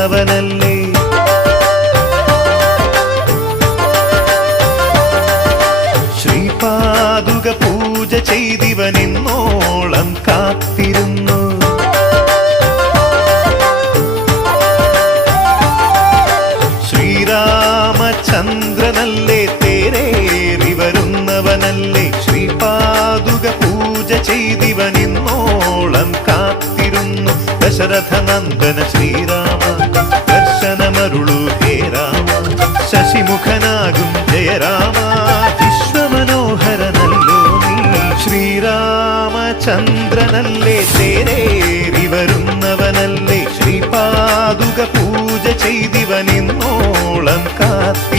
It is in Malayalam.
വരുന്നവനല്ലേ ശ്രീപാദുക പൂജ ചെയ്തിവനിന്നോളം കാത്തിരുന്നു. ശ്രീരാമചന്ദ്രനല്ലേ തേരേറി വരുന്നവനല്ലേ ശ്രീപാദുക പൂജ ചെയ്തിവനിന്നോളം കാത്തിരുന്നു. ദശരഥനന്ദന ശ്രീരാമ മുഖനാകും ജയരാമ. വിശ്വമനോഹര നല്ലോ ശ്രീരാമചന്ദ്രനല്ലേ? തേരേറി വരുന്നവനല്ലേ? ശ്രീപാദുക പൂജ ചെയ്തിവനിന്നോളം കാത്ത